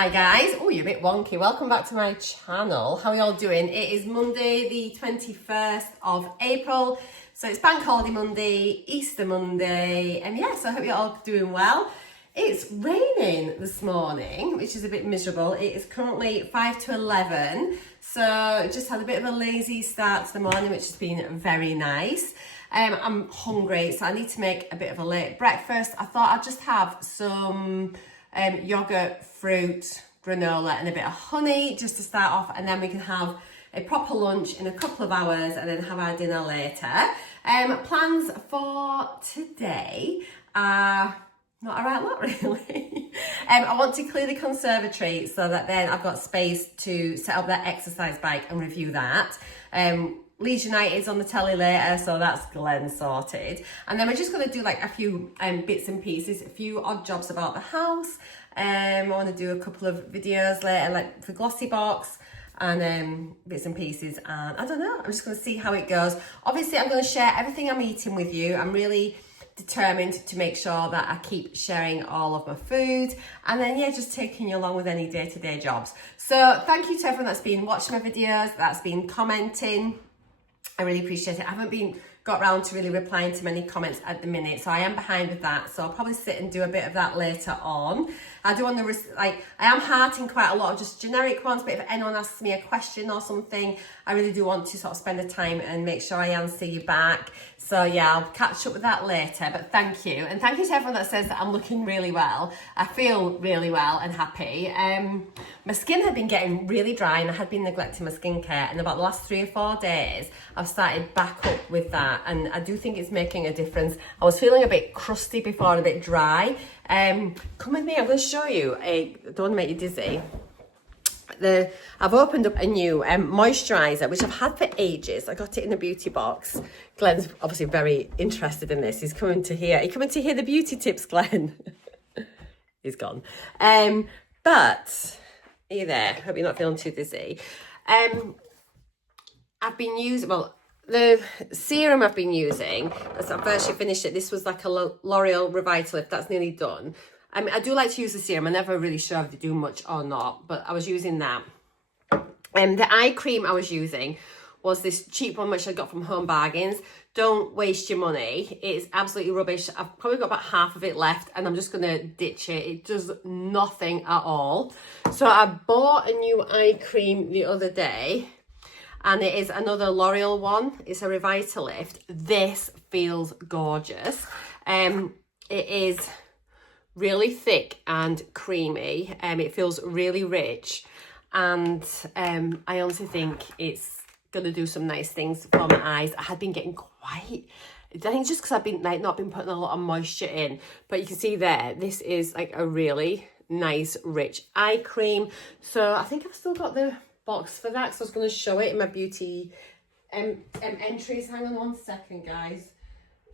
Hi guys, oh you're a bit wonky, welcome back to my channel. How are you all doing? It is Monday the 21st of April, so it's Bank Holiday Monday, Easter Monday, and yes, I hope you're all doing well. It's raining this morning, which is a bit miserable. It is currently 5 to 11, so just had a bit of a lazy start to the morning, which has been very nice. I'm hungry, so I need to make a bit of a late breakfast. I thought I'd just have some yogurt, fruit, granola and a bit of honey just to start off, and then we can have a proper lunch in a couple of hours and then have our dinner later. Plans for today are not a right lot really. I want to clear the conservatory so that then I've got space to set up that exercise bike and review that. Leeds United's on the telly later, so that's Glenn sorted. And then we're just going to do like a few bits and pieces, a few odd jobs about the house. I want to do a couple of videos later, like for Glossy Box and bits and pieces. And I don't know, I'm just going to see how it goes. Obviously, I'm going to share everything I'm eating with you. I'm really determined to make sure that I keep sharing all of my food, and then yeah, just taking you along with any day-to-day jobs. So thank you to everyone that's been watching my videos, that's been commenting. I really appreciate it. I haven't got around to really replying to many comments at the minute, so I am behind with that. So I'll probably sit and do a bit of that later on. I do want to, I am hearting quite a lot of just generic ones, but if anyone asks me a question or something, I really do want to sort of spend the time and make sure I answer you back. So yeah, I'll catch up with that later, but thank you. And thank you to everyone that says that I'm looking really well. I feel really well and happy. My skin had been getting really dry and I had been neglecting my skincare, and about the last 3 or 4 days, I've started back up with that, and I do think it's making a difference. I was feeling a bit crusty before and a bit dry. Come with me, I'm going to show you I don't want to make you dizzy. I've opened up a new moisturiser, which I've had for ages. I got it in a beauty box. Glenn's obviously very interested in this. He's coming to hear the beauty tips, Glenn. He's gone. But are you there? Hope you're not feeling too dizzy. I've been using, well, the serum I've been using, as I've actually finished it. This was like a L'Oreal Revitalift. That's nearly done. I mean, I do like to use the serum. I'm never really sure if they do much or not, but I was using that. The eye cream I was using was this cheap one, which I got from Home Bargains. Don't waste your money. It's absolutely rubbish. I've probably got about half of it left, and I'm just going to ditch it. It does nothing at all. So I bought a new eye cream the other day, and it is another L'Oreal one. It's a Revitalift. This feels gorgeous. It is really thick and creamy. It feels really rich, and I honestly think it's gonna do some nice things for my eyes. I had been getting quite, I think just because I've been not been putting a lot of moisture in, but you can see there, this is like a really nice rich eye cream. So I think I've still got the box for that, so I was going to show it in my beauty entries. Hang on 1 second, guys.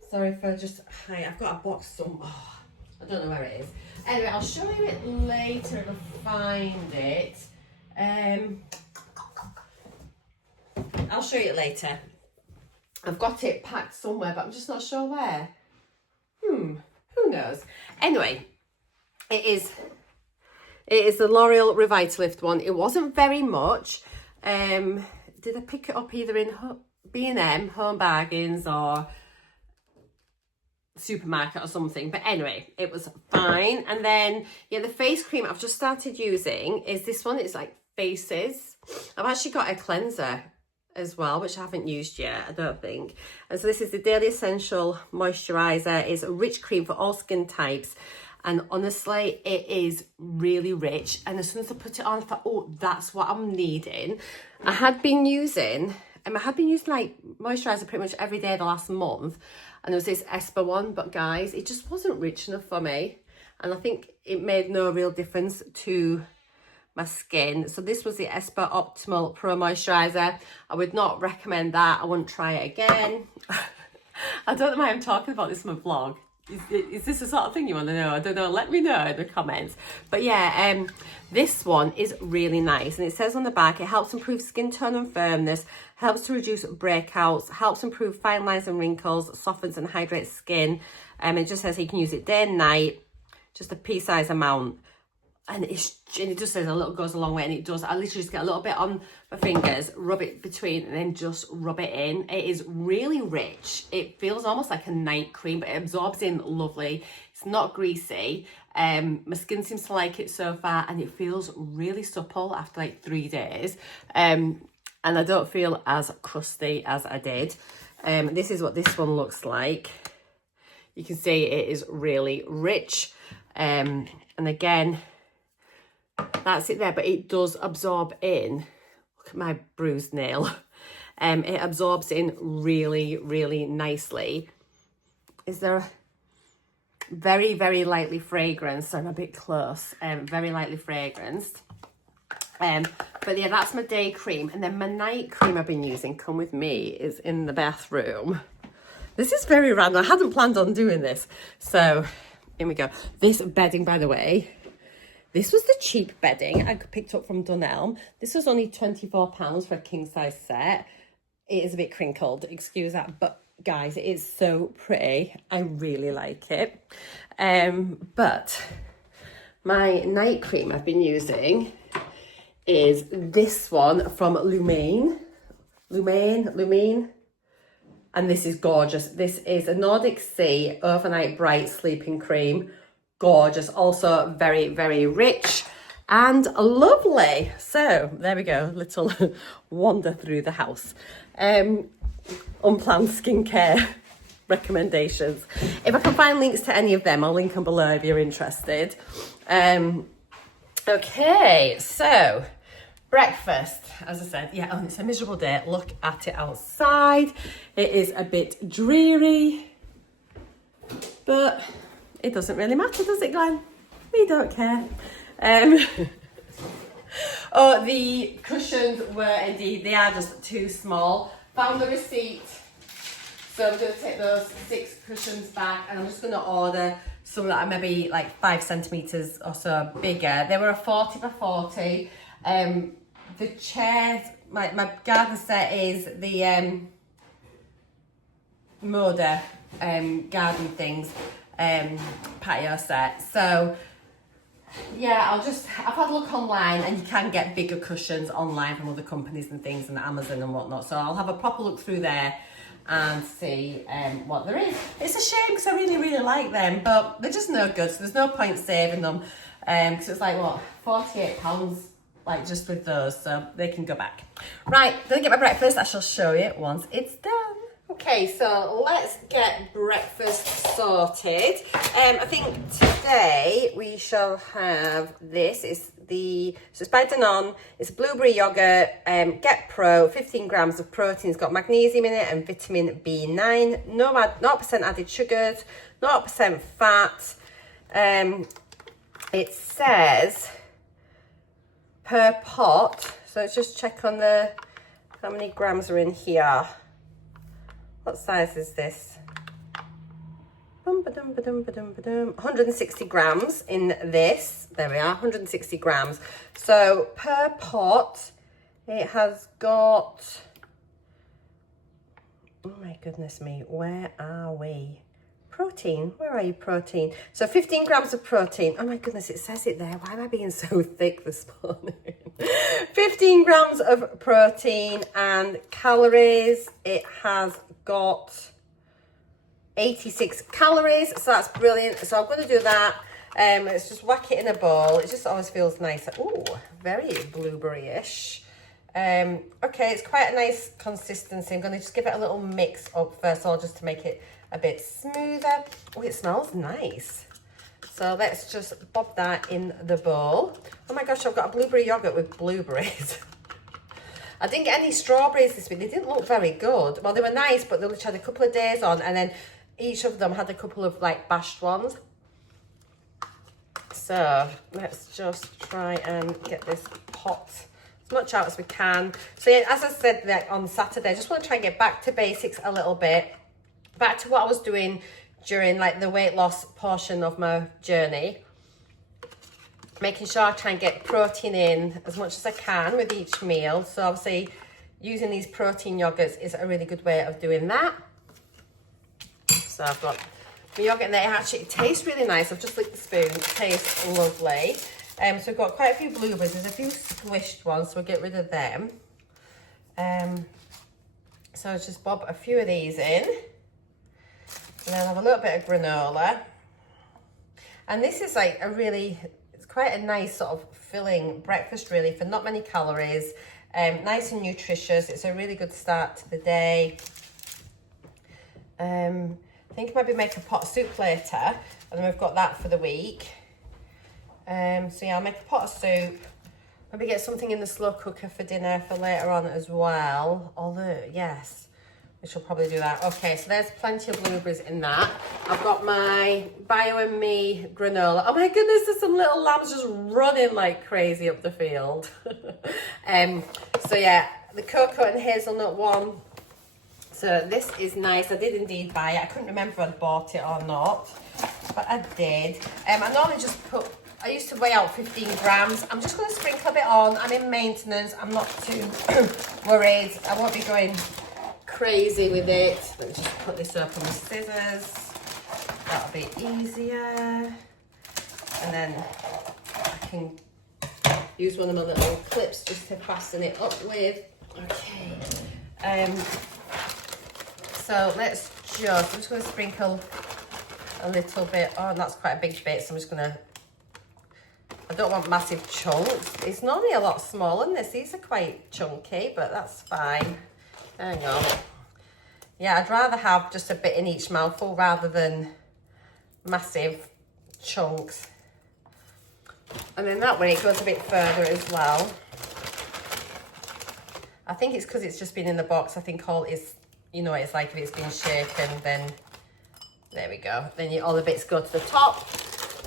Sorry for just, hi, I've got a box somewhere. Oh, I don't know where it is. Anyway, I'll show you it later if I find it. I'll show you it later. I've got it packed somewhere, but I'm just not sure where. Who knows? Anyway, it is the L'Oreal Revitalift one. It wasn't very much. Did I pick it up either in B&M, Home Bargains, or supermarket or something? But anyway, it was fine. And then yeah, the face cream I've just started using is this one. It's like Faces. I've actually got a cleanser as well, which I haven't used yet, I don't think. And so this is the Daily Essential Moisturiser. It's a rich cream for all skin types, and honestly it is really rich. And as soon as I put it on, I thought, oh, that's what I'm needing. I had been using like moisturiser pretty much every day the last month, and there was this Esper one, but guys, it just wasn't rich enough for me, and I think it made no real difference to my skin. So this was the Esper Optimal Pro Moisturiser. I would not recommend that. I wouldn't try it again. I don't know why I'm talking about this in my vlog. Is this the sort of thing you want to know? I don't know. Let me know in the comments. But yeah, this one is really nice. And it says on the back, it helps improve skin tone and firmness, helps to reduce breakouts, helps improve fine lines and wrinkles, softens and hydrates skin. It just says you can use it day and night, just a pea-size amount. and it just says a little goes a long way, and it does. I literally just get a little bit on my fingers, rub it between, and then just rub it in. It is really rich. It feels almost like a night cream, but it absorbs in lovely. It's not greasy. My skin seems to like it so far, and it feels really supple after like 3 days. And I don't feel as crusty as I did. This is what this one looks like. You can see it is really rich. And again, that's it there, but it does absorb in. Look at my bruised nail. It absorbs in really, really nicely. Is there a very, very lightly fragranced? I'm a bit close. Very lightly fragranced. But yeah, that's my day cream. And then my night cream I've been using, come with me, is in the bathroom. This is very random. I hadn't planned on doing this. So here we go. This bedding, by the way, this was the cheap bedding I picked up from Dunelm. This was only £24 for a king size set. It is a bit crinkled, excuse that, but guys, it is so pretty. I really like it. But my night cream I've been using is this one from Lumene. And this is gorgeous. This is a Nordic Sea Overnight Bright Sleeping Cream. Gorgeous. Also very, very rich and lovely. So there we go. Little wander through the house. Unplanned skincare recommendations. If I can find links to any of them, I'll link them below if you're interested. Okay, so breakfast, as I said, yeah, oh, it's a miserable day. Look at it outside. It is a bit dreary, but it doesn't really matter, does it, Glenn? We don't care. Oh, the cushions were indeed, they are just too small. Found the receipt. So I'm going to take those 6 cushions back, and I'm just going to order some that are maybe like 5 centimetres or so bigger. They were a 40 by 40. The chairs, my garden set is the Moda garden things patio set. So yeah, I've had a look online, and you can get bigger cushions online from other companies and things, and Amazon and whatnot. So I'll have a proper look through there and see what there is. It's a shame because I really, really like them, but they're just no good. So there's no point saving them because it's like, what, £48, like just with those. So they can go back. Right, gonna get my breakfast. I shall show you once it's done. Okay, so let's get breakfast sorted. I think today we shall have this. So it's by Danone. It's blueberry yogurt, Get Pro, 15 grams of protein. It's got magnesium in it and vitamin B9. 0% added sugars, 0% fat. It says per pot. So let's just check on how many grams are in here. What size is this? 160 grams in this. There we are, 160 grams. So per pot, it has got, oh my goodness me, where are we? Protein, where are you, protein? So 15 grams of protein. Oh my goodness, it says it there. Why am I being so thick this morning? 15 grams of protein, and calories, it has got 86 calories, so that's brilliant. So I'm going to do that. Let's just whack it in a bowl. It just always feels nice. Oh, very blueberry-ish. Okay, it's quite a nice consistency. I'm going to just give it a little mix up first of all, just to make it a bit smoother. Oh, it smells nice. So let's just bob that in the bowl. Oh my gosh, I've got a blueberry yogurt with blueberries. I didn't get any strawberries this week. They didn't look very good. Well, they were nice, but they literally had a couple of days on, and then each of them had a couple of like bashed ones. So let's just try and get this pot as much out as we can. So yeah, as I said like, on Saturday, I just want to try and get back to basics a little bit. Back to what I was doing during like the weight loss portion of my journey. Making sure I try and get protein in as much as I can with each meal. So obviously using these protein yogurts is a really good way of doing that. So I've got my yogurt in there. It tastes really nice. I've just licked the spoon. It tastes lovely. So we've got quite a few blueberries. There's a few squished ones, so we'll get rid of them. So I'll just bob a few of these in. And then I'll have a little bit of granola. And this is like it's quite a nice sort of filling breakfast really, for not many calories. Nice and nutritious. It's a really good start to the day. I think maybe make a pot soup later, and then we've got that for the week. So yeah, I'll make a pot of soup. Maybe get something in the slow cooker for dinner for later on as well. Although, yes, we shall probably do that. Okay, so there's plenty of blueberries in that. I've got my Bio and Me granola. Oh my goodness, there's some little lambs just running like crazy up the field. So yeah, the cocoa and hazelnut one. So this is nice. I did indeed buy it. I couldn't remember if I'd bought it or not, but I did. I normally just I used to weigh out 15 grams. I'm just going to sprinkle a bit on. I'm in maintenance. I'm not too worried. I won't be going crazy with it. Let me just put this up on the scissors. That'll be easier. And then I can use one of my little clips just to fasten it up with. Okay. So I'm just going to sprinkle a little bit. Oh, and that's quite a big bit, so I'm just going to, I don't want massive chunks. It's normally a lot smaller than this. These are quite chunky, but that's fine. Hang on. Yeah, I'd rather have just a bit in each mouthful rather than massive chunks. And then that way it goes a bit further as well. I think it's because it's just been in the box. I think all is, you know, it's like if it's been shaken, then there we go. Then all the bits go to the top.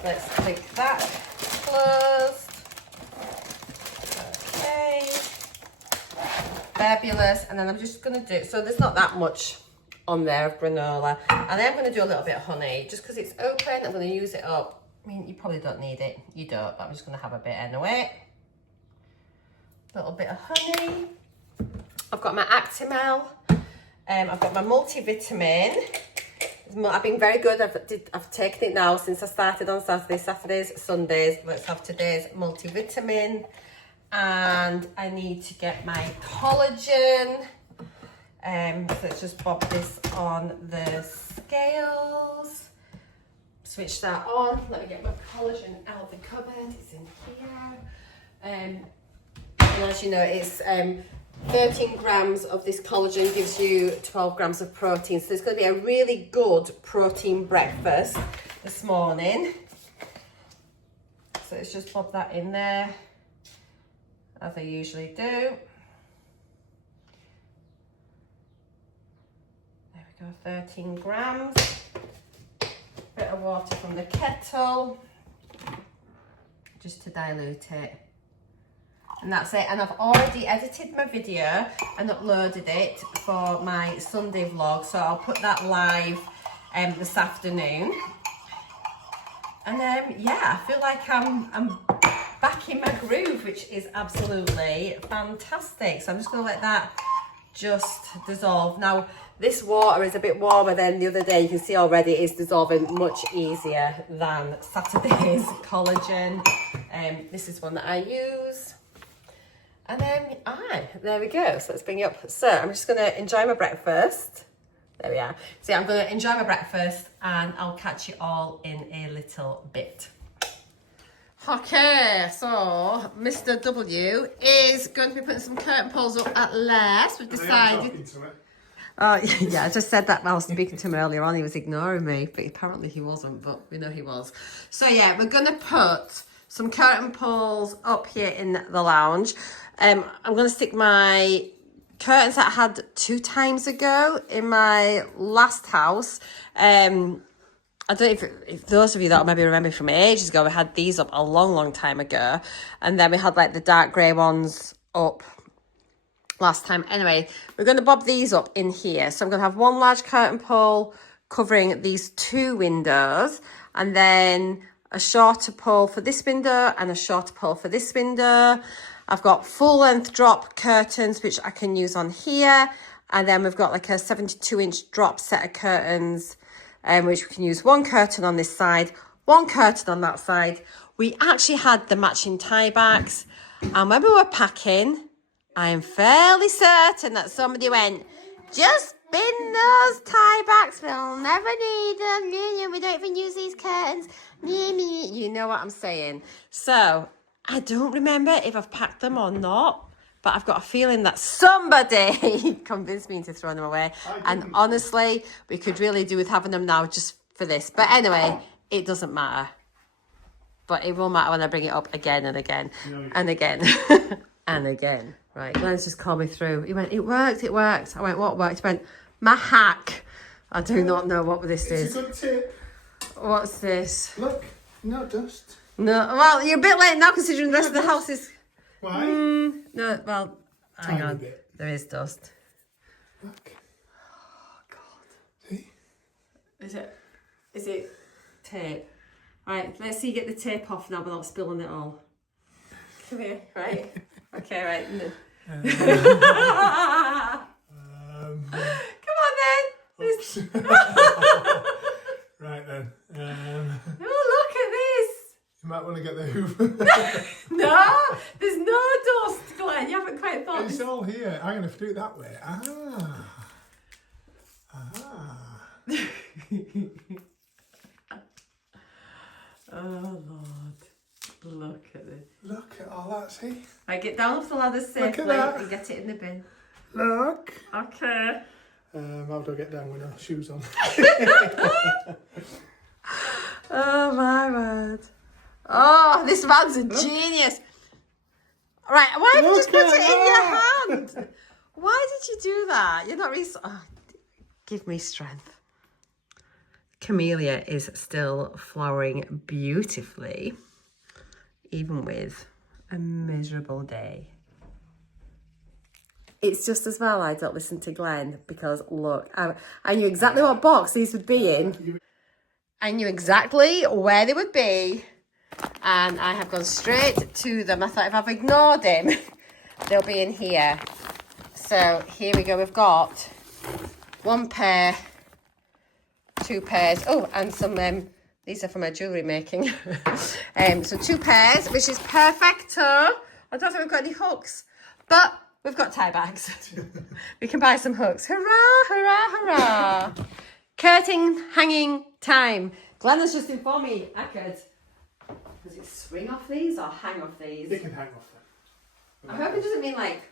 Let's click that closed. Okay. Fabulous. And then I'm just going to do, so there's not that much on there of granola. And then I'm going to do a little bit of honey. Just because it's open, I'm going to use it up. I mean, you probably don't need it. You don't, but I'm just going to have a bit anyway. A little bit of honey. I've got my Actimel. I've got my multivitamin. I've been very good. I've taken it now since I started on Saturdays, Sundays. Let's have today's multivitamin. And I need to get my collagen. So let's just pop this on the scales. Switch that on. Let me get my collagen out of the cupboard. It's in here. And as you know, it's 13 grams of this collagen gives you 12 grams of protein. So it's going to be a really good protein breakfast this morning. So let's just pop that in there, as I usually do. There we go, 13 grams. Bit of water from the kettle, just to dilute it. And that's it. And I've already edited my video and uploaded it for my Sunday vlog. So I'll put that live this afternoon. And yeah, I feel like I'm back in my groove, which is absolutely fantastic. So I'm just going to let that just dissolve. Now, this water is a bit warmer than the other day. You can see already it's dissolving much easier than Saturday's collagen. This is one that I use. And then, there we go. So let's bring it up. So I'm just going to enjoy my breakfast. There we are. So yeah, I'm going to enjoy my breakfast and I'll catch you all in a little bit. Okay, so Mr. W is going to be putting some curtain poles up at last. We've decided. Oh, yeah, I just said that while I was speaking to him earlier on. He was ignoring me, but apparently he wasn't, but we know he was. So yeah, we're going to put some curtain poles up here in the lounge. I'm going to stick my curtains that I had 2 times ago in my last house. I don't know if those of you that maybe remember from ages ago, we had these up a long time ago. And then we had like the dark grey ones up last time. Anyway, we're going to bob these up in here. So I'm going to have one large curtain pole covering these 2 windows. And then a shorter pole for this window and a shorter pole for this window. I've got full length drop curtains, which I can use on here. And then we've got like a 72-inch drop set of curtains, which we can use 1 curtain on this side, 1 curtain on that side. we actually had the matching tie bags. And when we were packing, I am fairly certain that somebody went, just bin those tie bags, we'll never need them. We don't even use these curtains. You know what I'm saying. So I don't remember if I've packed them or not, but I've got a feeling that somebody convinced me to throw them away. And honestly, we could really do with having them now just for this. But anyway, it doesn't matter. But it will matter when I bring it up again and again and again and again. Right, Glenn's just called me through. He went, it worked. I went, what worked? He went, my hack. I do not know what this is. It's a good tip. What's this? Look, no dust. No, well, you're a bit late now considering the rest of the house is... Why? No, well, hang on. Bit. There is dust. Look. Oh, God. See? Is it tape? Right, let's see you get the tape off now without spilling it all. Come here, right? Okay, right. No. Come on then. Right then. Oh, look at this. You might want to get the Hoover. No, there's no dust, Glenn. You haven't quite thought. It's all here. I'm going to have to do it that way. Oh, Lord. Look at this. Look at all that, see? Right, get down off the ladder safely and get it in the bin. Look. Okay. How do I get down with no shoes on? Oh, my word. Oh, this man's a genius. Right, why have you just put it in your hand? Why did you do that? You're not really... Oh, give me strength. Camellia is still flowering beautifully, even with a miserable day. It's just as well I don't listen to Glenn, because look, I knew exactly what box these would be in. I knew exactly where they would be, and I have gone straight to them. I thought if I've ignored him, they'll be in here. So here we go. We've got one pair, two pairs. Oh, and some, these are for my jewellery making. So 2 pairs, which is perfecto. I don't think we've got any hooks, but we've got tie bags. We can buy some hooks. Hurrah, hurrah, hurrah. Curtain hanging time. Glenn has just informed me I could, does it swing off these or hang off these? It can hang off them. I hope it doesn't mean like...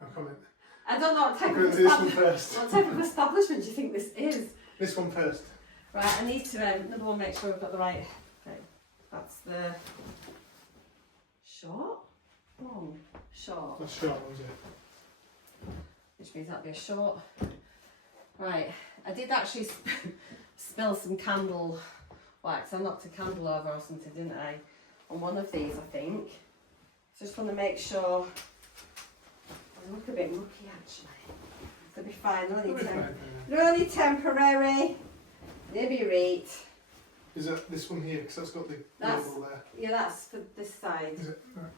I'm coming. I don't know what type, this one first. What type of establishment do you think this is? This one first. Right, I need to, number one, make sure we've got the right... Okay, that's the... Short? Long? Short. That's short, was it? Which means that'll be a short. Right, I did actually spill some candle wax. I knocked a candle over or something, didn't I? On one of these, I think. So just want to make sure. They look a bit mucky actually. They'll be fine. They're only temporary. Maybe right. Is that this one here? Because that's got the label there. Yeah, that's for this side. Is it? Right.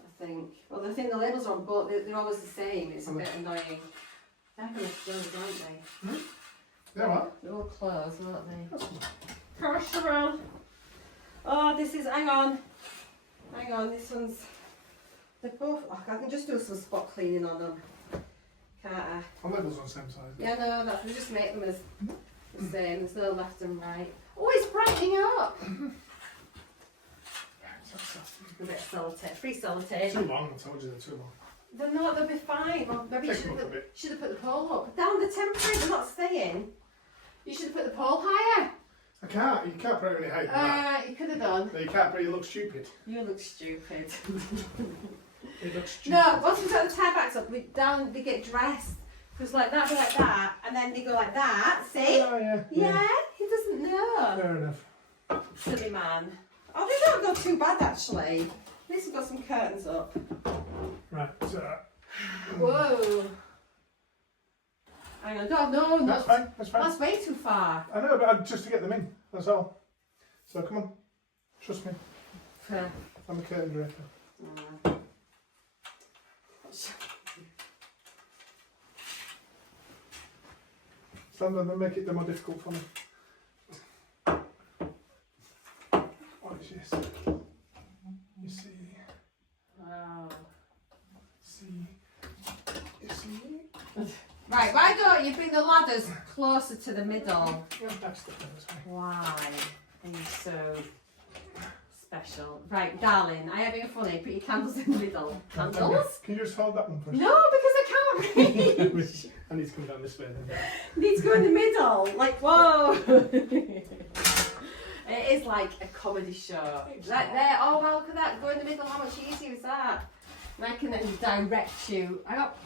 I think. Well, the thing, the labels are on both. They're always the same. It's a bit annoying. They're going to close, aren't they? Hmm? They're what? They're all closed, aren't they? Crash around. Oh, this is. Hang on. This one's. They're both. Oh, I can just do some spot cleaning on them. Can't I? The labels on the same side. Yeah, no, we just make them as the same. There's no left and right. Oh, it's brightening up. A bit of sellotape, free sellotape. Too long, I told you they're too long. They're not, they'll be fine. Well, maybe you should have put the pole up. Down the temporary, they're not staying. You should have put the pole higher. I can't, you can't put it really high. You could have done. No, you can't, but you look stupid. You look stupid. It looks stupid. No, once we've got the tie backs up, they get dressed. Because like that, go like that, and then they go like that. See? Oh, yeah. Yeah, he doesn't know. Fair enough. Silly man. Oh, they don't go too bad actually. At least we've got some curtains up. Right, so. Whoa. Hang on, no. That's fine, that's fine. That's way too far. I know, but just to get them in, that's all. So come on, trust me. Fair. I'm a curtain draper. It's Stand on them, make it more difficult for me. What is this? You see? Wow. See? You see? Right, why don't you bring the ladders closer to the middle? Yeah, that's the first way. Why are you so special? Right, darling, I am being funny. Put your candles in the middle. Candles? Can you just hold that one first? No, because I can't reach. I need to come down this way then. Need to go in the middle. Like, whoa. It is like a comedy show. Like there, oh wow, look at that. Go in the middle, how much easier is that? And I can then direct you. I got.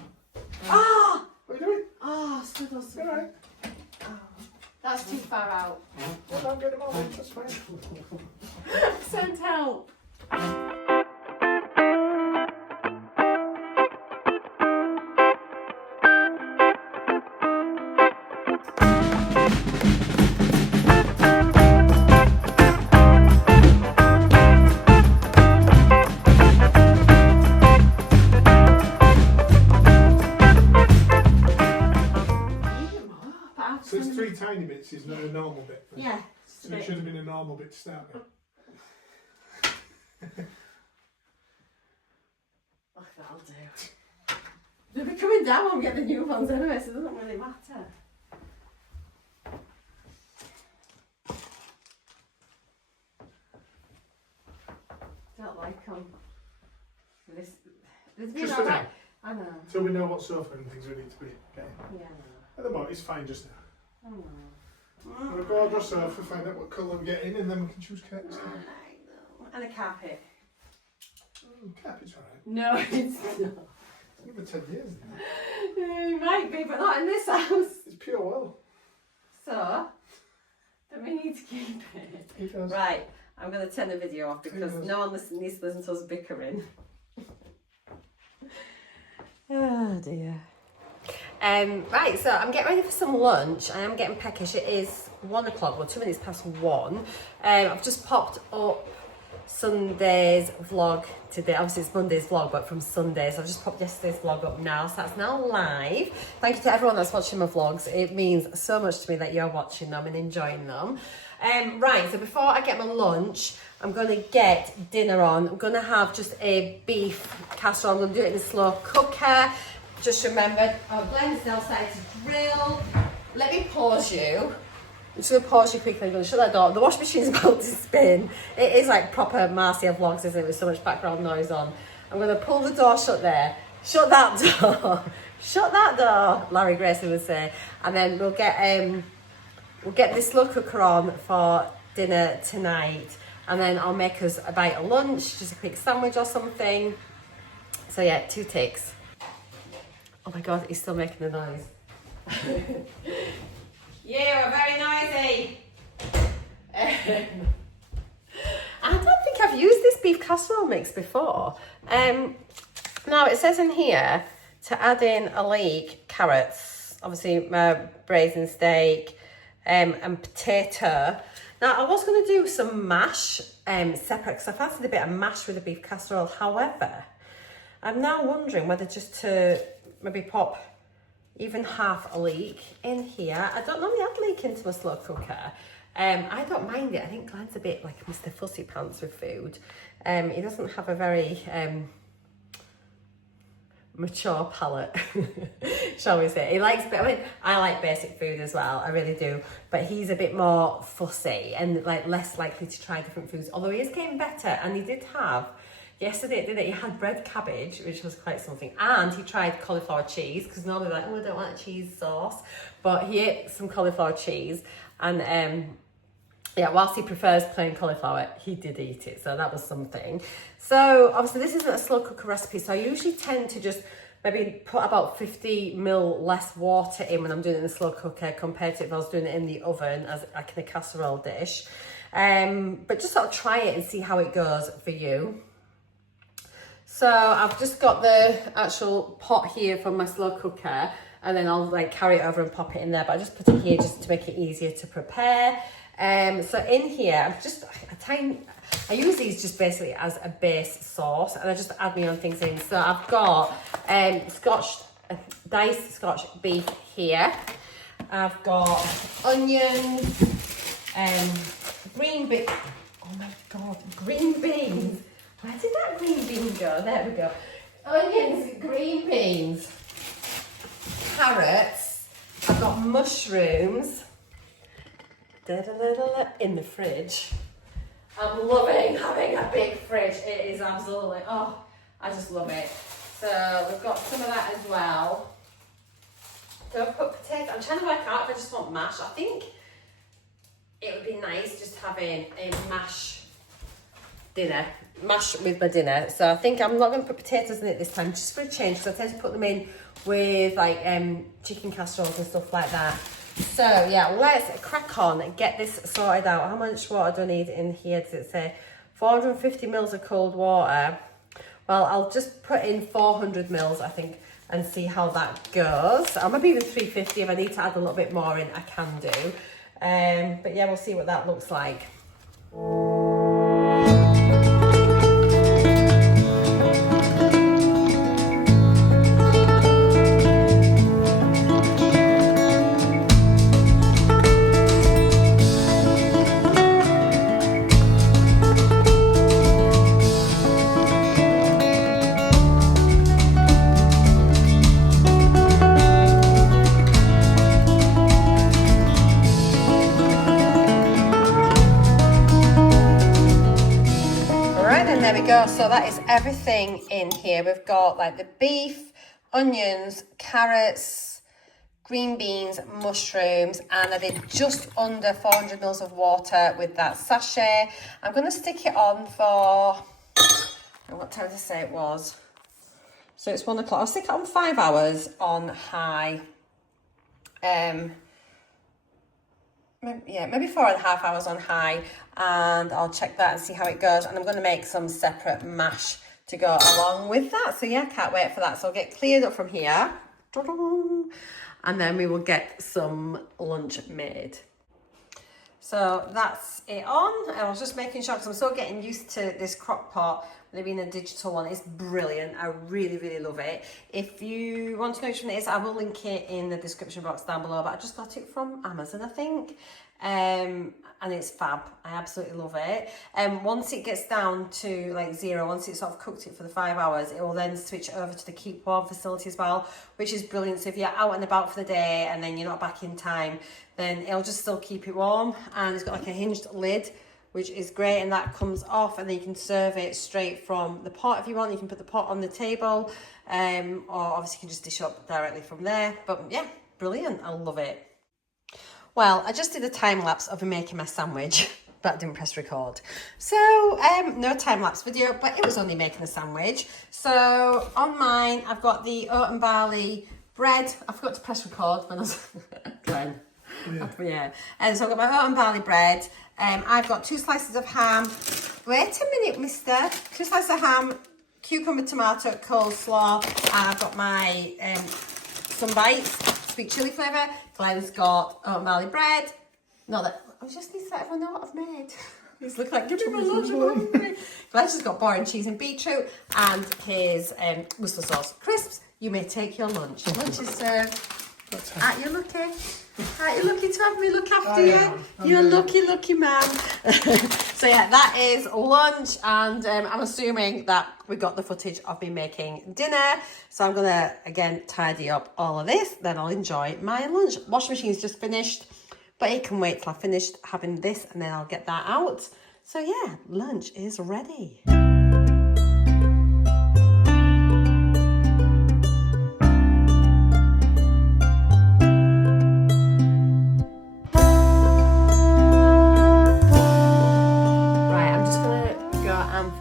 Ah! What are you doing? Oh, squiggles. Alright. Oh, that's too far out. Well, don't get them all in, that's fine. Send help. So it's 3 tiny bits, is not a normal bit. Yeah. So it should have been a normal bit to start with. Oh, that'll do. They'll be coming down when we get the new ones anyway, so it doesn't really matter. Don't like them. This been Just for alright. now. I know. So we know what sofa and things we need to be getting. Yeah, I know. At the moment, it's fine just now. I know. We'll go order a sofa, find out what colour we get in, and then we can choose curtains. I know. And a carpet. Carpet's alright. No, it's not. It's been 10 years now. It might be, but not in this house. It's pure wool. So, don't we need to keep it? It does. Right, I'm going to turn the video off because It does. no one needs to listen to us bickering. Oh dear. Right, so I'm getting ready for some lunch. I am getting peckish. It is 1 o'clock, well 2 minutes past 1. I've just popped up Sunday's vlog today. Obviously it's Monday's vlog, but from Sunday. So I've just popped yesterday's vlog up now. So that's now live. Thank you to everyone that's watching my vlogs. It means so much to me that you're watching them and enjoying them. Right, so before I get my lunch, I'm going to get dinner on. I'm going to have just a beef casserole. I'm going to do it in a slow cooker. Just remembered, our blend's now starting to grill. Let me pause you. I'm just going to pause you quickly. I'm going to shut that door. The washing machine's about to spin. It is like proper Marcia vlogs, isn't it? With so much background noise on. I'm going to pull the door shut there. Shut that door. Shut that door, Larry Grayson would say. And then we'll get this slow cooker on for dinner tonight. And then I'll make us a bite of lunch, just a quick sandwich or something. So yeah, 2 ticks. Oh my God, he's still making the noise. You are very noisy. I don't think I've used this beef casserole mix before. Now it says in here to add in a leek, carrots, obviously my braised steak, and potato. Now I was going to do some mash separate because I fancied a bit of mash with the beef casserole. However, I'm now wondering whether just to maybe pop even half a leek in here. I don't normally add leek into a slow cooker. I don't mind it. I think Glenn's a bit like Mr. Fussy Pants with food. He doesn't have a very mature palate, shall we say. He likes, I mean, I like basic food as well, I really do, but he's a bit more fussy and like less likely to try different foods, although he is getting better. And he did have, yesterday, didn't he? He had bread cabbage, which was quite something, and he tried cauliflower cheese, because normally like, oh, I don't want a cheese sauce, but he ate some cauliflower cheese, and yeah, whilst he prefers plain cauliflower, he did eat it, so that was something. So obviously this isn't a slow cooker recipe, so I usually tend to just maybe put about 50 ml less water in when I'm doing it in the slow cooker compared to if I was doing it in the oven as like in a casserole dish. But just sort of try it and see how it goes for you. So I've just got the actual pot here from my slow cooker, and then I'll like carry it over and pop it in there, but I just put it here just to make it easier to prepare. So in here, I've just I use these just basically as a base sauce, and I just add my own things in. So I've got diced Scotch beef here. I've got onions, green beans. Oh my God, green beans. Where did that green bean go? There we go. Onions, green beans, carrots. I've got mushrooms in the fridge. I'm loving having a big fridge. It is absolutely, oh, I just love it. So we've got some of that as well. So I've put potatoes. I'm trying to work out if I just want mash. I think it would be nice just having a mash with my dinner. So I think I'm not going to put potatoes in it this time, just for a change, because I tend to put them in with like chicken casseroles and stuff like that. So yeah, let's crack on and get this sorted out. How much water do I need in here? Does it say 450 mils of cold water? Well, I'll just put in 400 mils, I think, and see how that goes. Or maybe even 350. If I need to add a little bit more in, I can do. But yeah, we'll see what that looks like. So that is everything in here. We've got like the beef, onions, carrots, green beans, mushrooms, and I did just under 400 mils of water with that sachet. I'm going to stick it on for, what time did I say it was? So it's 1 o'clock. I'll stick it on 5 hours on high. Maybe 4.5 hours on high, and I'll check that and see how it goes. And I'm going to make some separate mash to go along with that. So yeah, can't wait for that. So I'll get cleared up from here, and then we will get some lunch made. So that's it on. I was just making sure, because I'm still getting used to this crock pot. With it being a digital one, it's brilliant. I really, really love it. If you want to know which one it is, I will link it in the description box down below. But I just got it from Amazon, I think. And it's fab. I absolutely love it. Once it gets down to like 0, once it's sort of cooked it for the 5 hours, it will then switch over to the keep warm facility as well, which is brilliant. So if you're out and about for the day and then you're not back in time, then it'll just still keep it warm. And it's got like a hinged lid, which is great, and that comes off, and then you can serve it straight from the pot if you want. You can put the pot on the table, or obviously you can just dish up directly from there. But yeah, brilliant. I love it. Well, I just did a time lapse of me making my sandwich, but I didn't press record. So no time lapse video, but it was only making a sandwich. So on mine, I've got the oat and barley bread. I forgot to press record when I was Glenn. Yeah. And so I've got my oat and barley bread. I've got 2 slices of ham. Wait a minute, mister. 2 slices of ham, cucumber, tomato, coleslaw, and I've got my some bites, sweet chilli flavour. Glenn's got oat and barley bread. Not that, I just need to let everyone know what I've made. He's looking like, give me my lunch, I'm hungry. Glenn's just got boring cheese and beetroot, and his Worcester sauce crisps. You may take your lunch. Lunch is served. Aren't you lucky? Aren't you lucky to have me look after you? You're lucky, lucky man. So yeah, that is lunch, and I'm assuming that we got the footage of me making dinner. So I'm gonna again tidy up all of this, then I'll enjoy my lunch. Washing machine's just finished, but it can wait till I've finished having this, and then I'll get that out. So yeah, lunch is ready.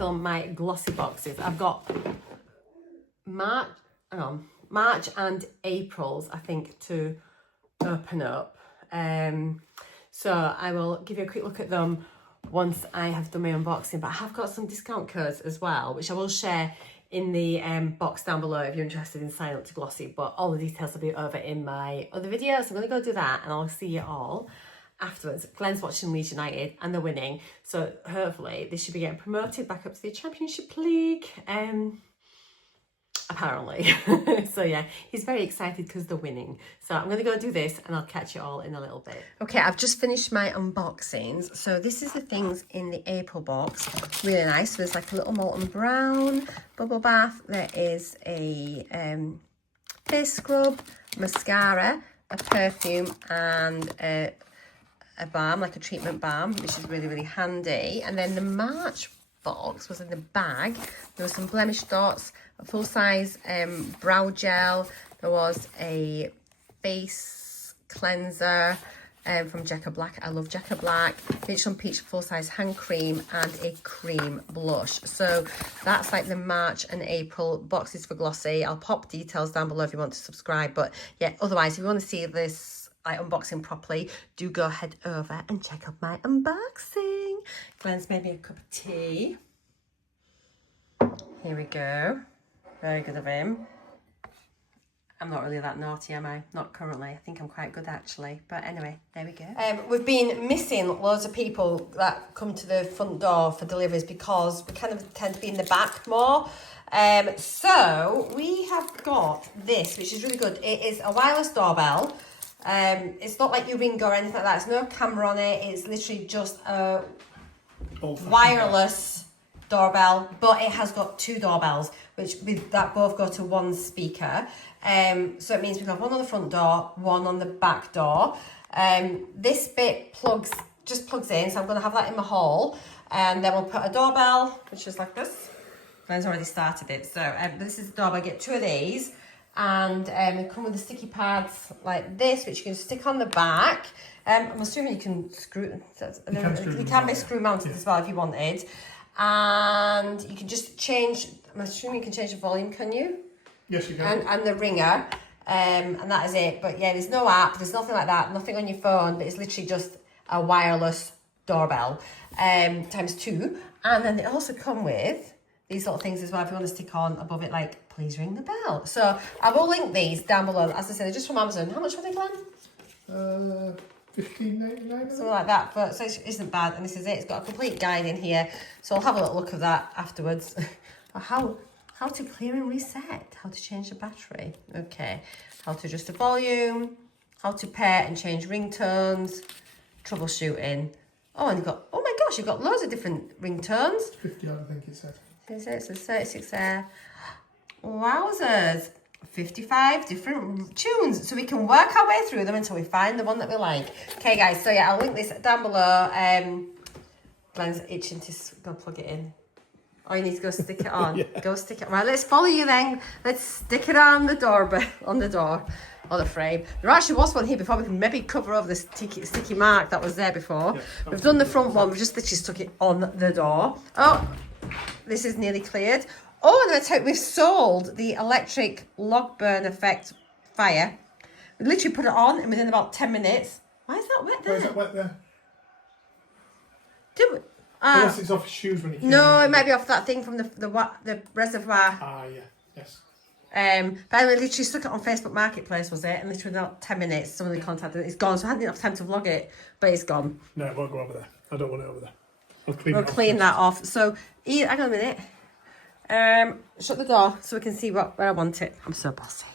My glossy boxes. I've got March and April's, I think, to open up. So I will give you a quick look at them once I have done my unboxing. But I have got some discount codes as well, which I will share in the box down below if you're interested in signing up to Glossy. But all the details will be over in my other video. So I'm going to go do that, and I'll see you all afterwards. Glenn's watching Leeds United and they're winning, so hopefully they should be getting promoted back up to the Championship League. apparently. So yeah, he's very excited because they're winning. So I'm going to go do this and I'll catch you all in a little bit. Okay, I've just finished my unboxings. So this is the things in the April box. Really nice. So there's like a little molten brown bubble bath. There is a face scrub, mascara, a perfume, and a balm, like a treatment balm, which is really, really handy. And then the March box was in the bag. There were some blemish dots, a full-size brow gel. There was a face cleanser from Jacka Black. I love Jacka Black. Peach on Peach full-size hand cream and a cream blush. So that's like the March and April boxes for Glossy. I'll pop details down below if you want to subscribe. But yeah, otherwise, if you want to see this like unboxing properly, do go head over and check out my unboxing. Glenn's made me a cup of tea. Here we go. Very good of him. I'm not really that naughty, am I? Not currently. I think I'm quite good actually. But anyway, there we go. We've been missing loads of people that come to the front door for deliveries because we kind of tend to be in the back more. So we have got this, which is really good. It is a wireless doorbell. It's not like your Ring or anything like that. There's no camera on it. It's literally just a wireless doorbell, but it has got two doorbells, that both go to one speaker. So it means we have one on the front door, one on the back door. This bit just plugs in, so I'm going to have that in my hall, and then we'll put a doorbell, which is like this. Glenn's already started it. So this is the doorbell. Get two of these. And they come with the sticky pads like this, which you can stick on the back. I'm assuming you can screw. You can be screw mounted as well if you wanted. And you can just change. I'm assuming you can change the volume. Can you? Yes, you can. And the ringer, and that is it. But yeah, there's no app. There's nothing like that. Nothing on your phone. But it's literally just a wireless doorbell times two. And then they also come with these little things as well if you want to stick on above it, like please ring the bell. So I will link these down below. As I said, they're just from Amazon. How much were they, Glenn? $15.99. Something like that. But so it isn't bad. And this is it. It's got a complete guide in here. So I'll have a little look at that afterwards. How to clear and reset. How to change the battery. Okay. How to adjust the volume. How to pair and change ringtones. Troubleshooting. Oh, and you've got, oh my gosh, you've got loads of different ringtones. 50 odd, I think it said. So 36 there. Wowzers. 55 different tunes. So we can work our way through them until we find the one that we like. Okay, guys. So yeah, I'll link this down below. Glenn's itching to go plug it in. Oh, you need to go stick it on. Yeah. Go stick it. Right, let's follow you then. Let's stick it on the door, on the door, or the frame. There actually was one here before. We can maybe cover over the sticky mark that was there before. Yeah, we've done the front one. We've just literally stuck it on the door. Oh, this is nearly cleared. Oh, and I'm going to tell you, we've sold the electric log burn effect fire. We literally put it on, and within about 10 minutes. Why is that wet there? Why is that wet there? Did we? Unless it's off his shoes when he came No, in. it might be off that thing from the reservoir. Ah, yeah. Yes. But anyway, literally stuck it on Facebook Marketplace, was it? And literally in about 10 minutes, somebody contacted it. It's gone, so I hadn't enough time to vlog it, but it's gone. No, it won't go over there. I don't want it over there. We'll clean that off. So, hang on a minute. Shut the door so we can see where I want it. I'm so bossy.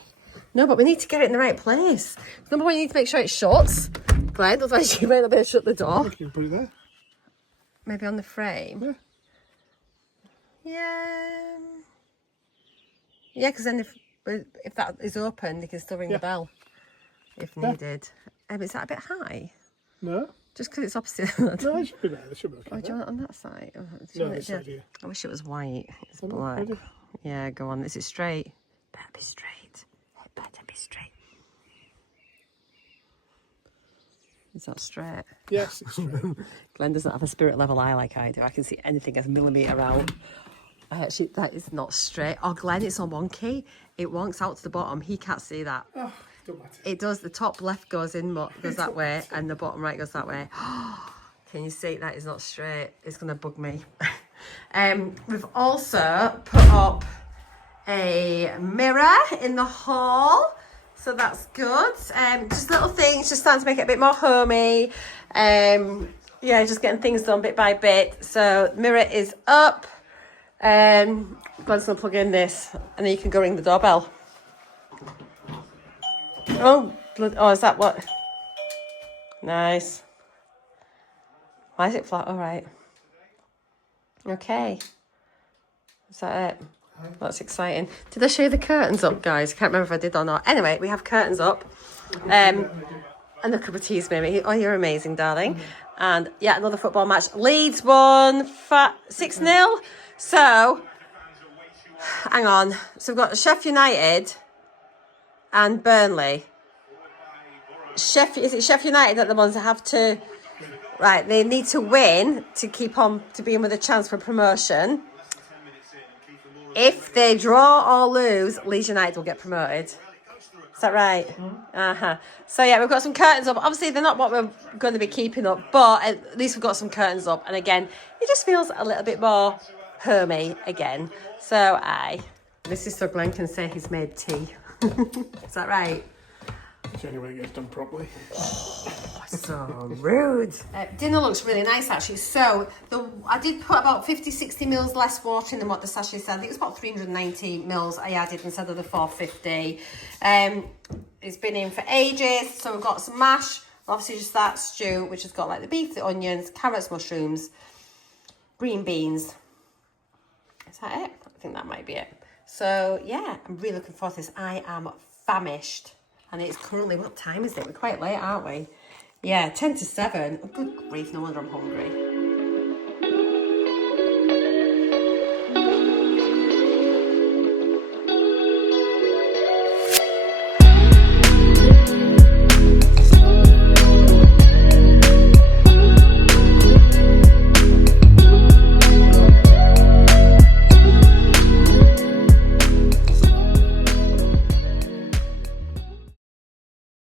No, but we need to get it in the right place. Number one, you need to make sure it shuts. Glenn, otherwise you might not be able to shut the door. You can put it there. Maybe on the frame. Yeah. Yeah, because then if that is open, they can still ring the bell if needed. Is that a bit high? No. Just because it's opposite. No, it should be there. It should be okay. Oh, do you want it on that side? Oh, no, this side here. I wish it was white. It's black. Yeah, go on. Is it straight? Better be straight. It better be straight. Is that straight? Yes, it's straight. Glenn doesn't have a spirit level eye like I do. I can see anything as a millimetre out. Actually, that is not straight. Oh, Glenn, it's on wonky. It wonks out to the bottom. He can't see that. Oh, don't matter. It does. The top left goes that way, and the bottom right goes that way. Can you see? That is not straight. It's going to bug me. We've also put up a mirror in the hall. So that's good. Just little things, just starting to make it a bit more homey. Yeah, just getting things done bit by bit. So mirror is up. Glenn's gonna plug in this, and then you can go ring the doorbell. Oh, oh, is that what? Nice. Why is it flat? All right. Okay. Is that it? That's exciting. Did I show you the curtains up, guys? I can't remember if I did or not. Anyway, we have curtains up. And a cup of tea, Mimi. Oh, you're amazing, darling. And yeah, another football match. Leeds won 6-0. So, hang on. So we've got Sheffield United and Burnley. Is it Sheffield United that the ones that have to... Right, they need to win to keep on to be in with a chance for promotion. If they draw or lose, Leeds United will get promoted. Is that right? Uh-huh. So yeah, we've got some curtains up. Obviously, they're not what we're going to be keeping up, but at least we've got some curtains up. And again, it just feels a little bit more homey again. So this is so Glenn can say he's made tea. Is that right? It's the only way it gets done properly. So rude. Dinner looks really nice actually. So I did put about 50-60 mils less water in than what the sachet said. I think it was about 390 mils I added instead of the 450. It's been in for ages. So we've got some mash, obviously just that stew, which has got like the beef, the onions, carrots, mushrooms, green beans. Is that it? I think that might be it. So yeah, I'm really looking forward to this. I am famished. And it's currently, what time is it? We're quite late, aren't we? Yeah, 10 to 7. Oh, good grief, no wonder I'm hungry.